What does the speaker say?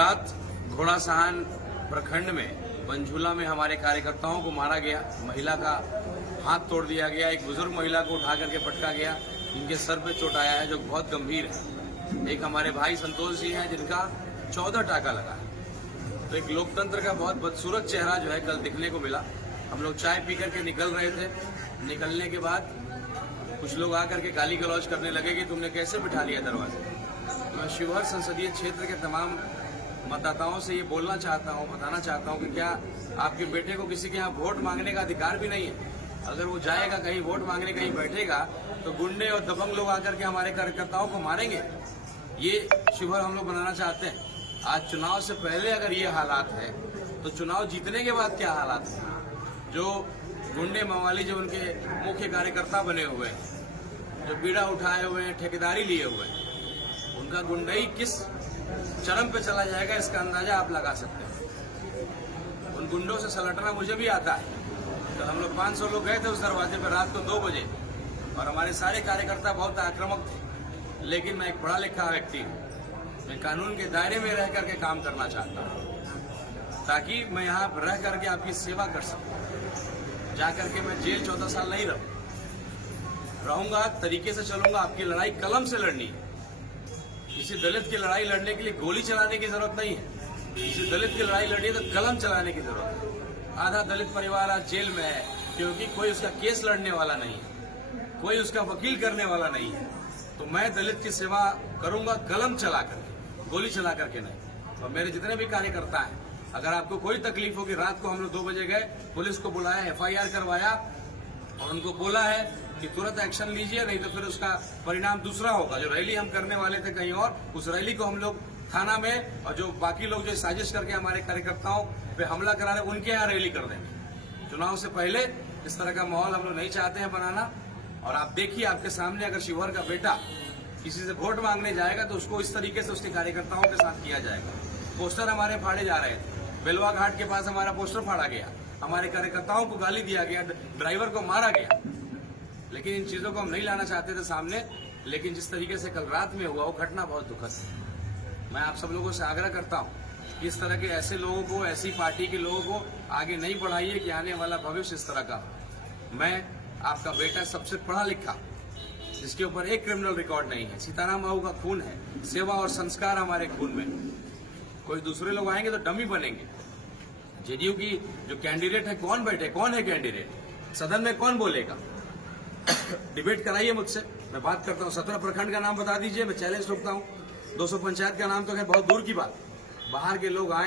रात घोड़ासहान प्रखंड में बनझूला में हमारे कार्यकर्ताओं को मारा गया। महिला का हाथ तोड़ दिया गया। एक बुजुर्ग महिला को उठा करके पटका गया। इनके सर पे चोट आया है जो बहुत गंभीर है। एक हमारे भाई संतोष जी हैं जिनका 14 टाका लगा है। तो एक लोकतंत्र का बहुत बदसूरत चेहरा जो है कल दिखने को मिला। हम लोग चाय पी करके निकल रहे थे। निकलने के बाद कुछ लोग आकर के गाली गलौज करने लगे कि तुमने कैसे बिठा लिया दरवाजे। तो मैं शिवहर संसदीय क्षेत्र के तमाम मतदाताओं से ये बोलना चाहता हूँ, बताना चाहता हूँ कि क्या आपके बेटे को किसी के यहाँ वोट मांगने का अधिकार भी नहीं है? अगर वो जाएगा कहीं वोट मांगने कहीं बैठेगा तो गुंडे और दबंग लोग आकर के हमारे कार्यकर्ताओं को मारेंगे। ये शिवहर हम लोग बनाना चाहते हैं। आज चुनाव से पहले अगर ये हालात है तो चुनाव जीतने के बाद क्या हालात है? जो गुंडे मवाली जो उनके मुख्य कार्यकर्ता बने हुए हैं, जो बीड़ा उठाए हुए हैं, ठेकेदारी लिए हुए हैं, उनका गुंडई किस चरम पे चला जाएगा इसका अंदाजा आप लगा सकते हैं। उन गुंडों से सलटना मुझे भी आता है। तो हम लोग 500 लोग गए थे उस दरवाजे पर रात को 2 बजे और हमारे सारे कार्यकर्ता बहुत आक्रामक थे। लेकिन मैं एक पढ़ा लिखा व्यक्ति हूँ। मैं कानून के दायरे में रह करके काम करना चाहता हूँ ताकि मैं यहाँ पर रह करके आपकी सेवा कर सकूँ। जाकर के मैं जेल 14 साल नहीं रहूंगा। तरीके से चलूंगा। आपकी लड़ाई कलम से लड़नी है। किसी दलित की लड़ाई लड़ने के लिए गोली चलाने की जरूरत नहीं है। किसी दलित की लड़ाई लड़नी है तो कलम चलाने की जरूरत है। आधा दलित परिवार आज जेल में है क्योंकि कोई उसका केस लड़ने वाला नहीं है, कोई उसका वकील करने वाला नहीं है। तो मैं दलित की सेवा करूंगा कलम चला करके, गोली चला करके नहीं। और मेरे जितने भी कार्यकर्ता हैं, अगर आपको कोई तकलीफ होगी, रात को हम लोग 2 बजे गए, पुलिस को बुलाया, FIR करवाया और उनको बोला है कि तुरंत एक्शन लीजिए, नहीं तो फिर उसका परिणाम दूसरा होगा। जो रैली हम करने वाले थे कहीं और, उस रैली को हम लोग थाना में, और जो बाकी लोग जो साजिश करके हमारे कार्यकर्ताओं पे हमला करा रहे उनके यहाँ रैली कर देंगे। चुनाव से पहले इस तरह का माहौल हम लोग नहीं चाहते हैं बनाना। और आप देखिए आपके सामने, अगर शिवहर का बेटा किसी से वोट मांगने जाएगा तो उसको इस तरीके से उसके कार्यकर्ताओं के साथ किया जाएगा। पोस्टर हमारे फाड़े जा रहे थे। बेलवा घाट के पास हमारा पोस्टर फाड़ा गया, हमारे कार्यकर्ताओं को गाली दिया गया, ड्राइवर को मारा गया। लेकिन इन चीजों को हम नहीं लाना चाहते थे सामने। लेकिन जिस तरीके से कल रात में हुआ वो घटना बहुत दुखद है। मैं आप सब लोगों से आग्रह करता हूं कि इस तरह के ऐसे लोगों को, ऐसी पार्टी के लोगों को आगे नहीं बढ़ाइए कि आने वाला भविष्य इस तरह का। मैं आपका बेटा सबसे पढ़ा लिखा, जिसके ऊपर एक क्रिमिनल रिकॉर्ड नहीं है। सीताराम बाबू का खून है। सेवा और संस्कार हमारे खून में। कोई दूसरे लोग आएंगे तो डमी बनेंगे। जेडीयू की जो कैंडिडेट है, कौन बैठे, कौन है कैंडिडेट, सदन में कौन बोलेगा? डिबेट कराइए मुझसे, मैं बात करता हूँ। 17 प्रखंड का नाम बता दीजिए, मैं चैलेंज रखता हूँ। 200 पंचायत का नाम तो है बहुत दूर की बात। बाहर के लोग आए।